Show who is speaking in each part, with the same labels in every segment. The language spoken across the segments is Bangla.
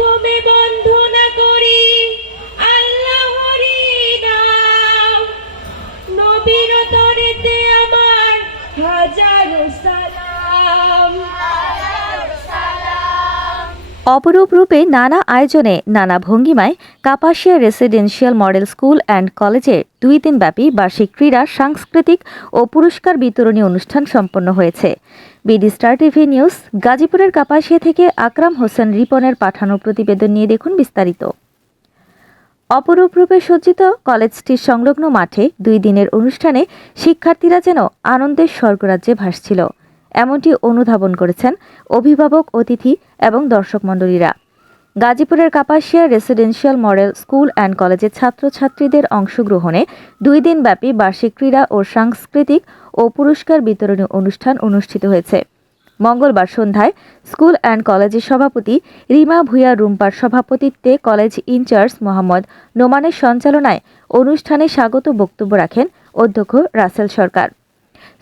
Speaker 1: প্রথমে বন্ধনা করি। আল্লাহরই নাম নবীর তরেতে আমার হাজারো সালাম।
Speaker 2: অপরূপ রূপে নানা আয়োজনে নানা ভঙ্গিমায় Kapasia residential model school and কলেজে দুই দিনব্যাপী বার্ষিক ক্রীড়া, সাংস্কৃতিক ও পুরস্কার বিতরণী অনুষ্ঠান সম্পন্ন হয়েছে। বিডি স্টার টিভি নিউজ, গাজীপুরের কাপাসিয়া থেকে আকরাম হোসেন রিপনের পাঠানো প্রতিবেদন নিয়ে দেখুন বিস্তারিত। অপরূপ রূপে সজ্জিত কলেজটির সংলগ্ন মাঠে দুই দিনের অনুষ্ঠানে শিক্ষার্থীরা যেন আনন্দের স্বর্গরাজ্যে ভাসছিল। এমনটি অনুধাবন করেছেন অভিভাবক, অতিথি এবং দর্শক মণ্ডলীরা। গাজীপুরের Kapasia residential model school and কলেজের ছাত্রছাত্রীদের অংশগ্রহণে দুই দিনব্যাপী বার্ষিক ক্রীড়া ও সাংস্কৃতিক ও পুরস্কার বিতরণী অনুষ্ঠান অনুষ্ঠিত হয়েছে। মঙ্গলবার সন্ধ্যায় স্কুল অ্যান্ড কলেজের সভাপতি রিমা ভুইয়া রুম্পার সভাপতিত্বে কলেজ ইনচার্জ মোহাম্মদ নোমানের সঞ্চালনায় অনুষ্ঠানে স্বাগত বক্তব্য রাখেন অধ্যক্ষ রাসেল সরকার।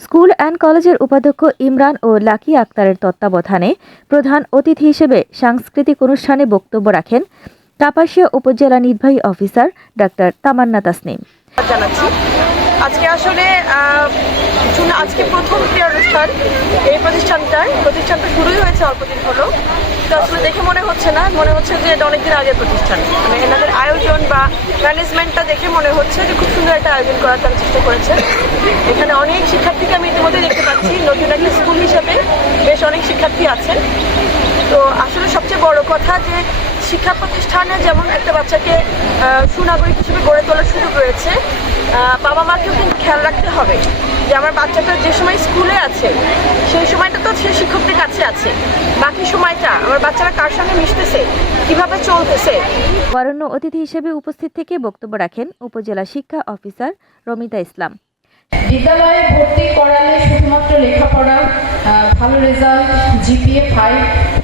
Speaker 2: স্কুল অ্যান্ড কলেজের উপাধ্যক্ষ ইমরান ও লাকি আক্তারের তত্ত্বাবধানে প্রধান অতিথি হিসেবে সাংস্কৃতিক অনুষ্ঠানে বক্তব্য রাখেন কাপাসিয়া উপজেলা নির্বাহী অফিসার ডাক্তার তামান্না তাসনিম।
Speaker 3: আজকে আসলে আজকে প্রথম ক্রীড়া অনুষ্ঠান। এই প্রতিষ্ঠানটার প্রতিষ্ঠানটা শুরুই হয়েছে অল্পদিন হলো। তো আসলে দেখে মনে হচ্ছে না। মনে হচ্ছে যে এটা অনেকদিন আগের প্রতিষ্ঠান। মানে এনাদের আয়োজন বা ম্যানেজমেন্টটা দেখে মনে হচ্ছে যে খুব সুন্দর একটা আয়োজন করার তারা চেষ্টা করেছে। এখানে অনেক শিক্ষার্থীকে আমি ইতিমধ্যে দেখতে পাচ্ছি। নতুন একটা স্কুল হিসেবে বেশ অনেক শিক্ষার্থী আছেন তো আসলে সবচেয়ে বড় কথা যে শিক্ষা প্রতিষ্ঠানে যেমন একটা বাচ্চাকে সুনাগরিক হিসেবে গড়ে তোলার সুযোগ রয়েছে বাবা মাকেও কিন্তু খেয়াল রাখতে হবে। যে আমার বাচ্চাটা যে সময় স্কুলে আছে সেই সময়টা তো সে শিক্ষকদের কাছে আছে। বাকি সময়টা আমার বাচ্চারা কার সঙ্গে মিশতেছে? কীভাবে চলতেছে?
Speaker 2: বরণ্য অতিথি হিসেবে উপস্থিত থেকে বক্তব্য রাখেন উপজেলা শিক্ষা অফিসার রমিতা ইসলাম।
Speaker 4: বিদ্যালয়ে ভর্তি করালে শুধুমাত্র লেখাপড়া ভালো রেজাল্ট জিপিএ ফাইভ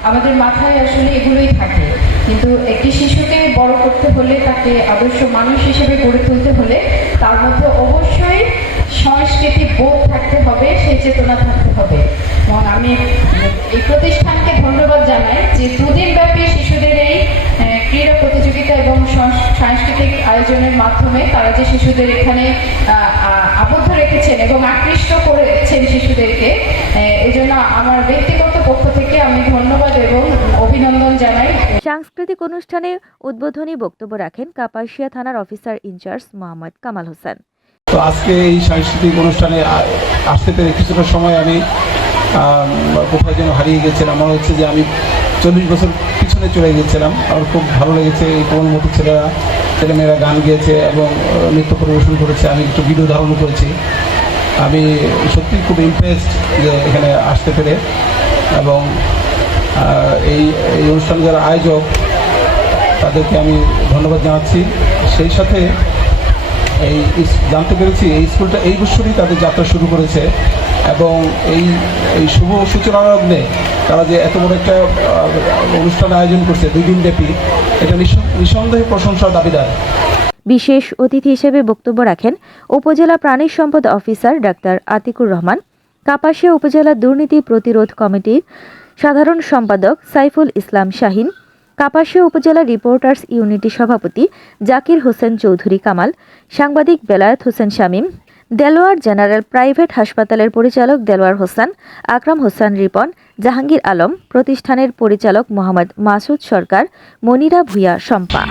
Speaker 4: আমাদের মাথায় আসলে এগুলোই থাকে। কিন্তু একটি শিশুকে বড় করতে হলে তাকে আদর্শ মানুষ হিসেবে গড়ে তুলতে হলে তার মধ্যে অবশ্যই সংস্কৃতি বোধ থাকতে হবে, সেই চেতনা থাকতে হবে। এবং আমি এই প্রতিষ্ঠানকে ধন্যবাদ জানাই যে দুদিন ব্যাপী শিশুদের এই ক্রীড়া প্রতিযোগিতা এবং সাংস্কৃতিক আয়োজনের মাধ্যমে তারা যে শিশুদের এখানে আবদ্ধ রেখেছেন এবং আকৃষ্ট করেছেন শিশুদেরকে এজন্য আমার ব্যক্তিগত পক্ষ থেকে আমি ধন্যবাদ এবং অভিনন্দন জানাই।
Speaker 2: সাংস্কৃতিক অনুষ্ঠানে উদ্বোধনী বক্তব্য রাখেন কাপাসিয়া থানার officer in charge Mohammad Kamal Hossain.
Speaker 5: তো আজকে এই সাংস্কৃতিক অনুষ্ঠানে আসতে পেরে কিছুটা সময় আমি কোথায় যেন হারিয়ে গেছিলাম। মনে হচ্ছে যে আমি চল্লিশ বছর পিছনে চলে গেছিলাম। আমার খুব ভালো লেগেছে এই কোমলমতি ছেলেরা, ছেলেমেয়েরা গান গেয়েছে এবং নৃত্য পরিবেশন করেছে। আমি একটু ভিডিও ধারণ করেছি। আমি সত্যি খুব ইমপ্রেসড যে এখানে আসতে পেরে এবং এই এই অনুষ্ঠান যারা আয়োজক, তাদেরকে আমি ধন্যবাদ জানাচ্ছি। সেই সাথে এই জানতে পেরেছি, এই স্কুলটা এই বছরই তাদের যাত্রা শুরু করেছে এবং এই এই শুভ সূচনা লগ্নে তারা যে এত বড় একটা অনুষ্ঠান আয়োজন করছে দুই দিন ব্যাপী এটা নিঃস- নিঃসন্দেহে প্রশংসার দাবিদার।
Speaker 2: বিশেষ অতিথি হিসেবে বক্তব্য রাখেন উপজেলা প্রাণী সম্পদ অফিসার ডাক্তার আতিকুর রহমান, কাপাসিয়া উপজেলা দুর্নীতি প্রতিরোধ কমিটির সাধারণ সম্পাদক সাইফুল ইসলাম শাহিন কাপাসিয়া উপজেলা রিপোর্টার্স ইউনিটি সভাপতি জাকির হোসেন চৌধুরী কামাল, সাংবাদিক বেলায়েত হোসেন শামীম, দেলোয়ার জেনারেল প্রাইভেট হাসপাতালের পরিচালক দেলোয়ার হোসেন, আকরাম হোসেন রিপন, জাহাঙ্গীর আলম, প্রতিষ্ঠানের পরিচালক মোহাম্মদ মাসুদ সরকার, মনিরা ভূঁইয়া, শম্পা।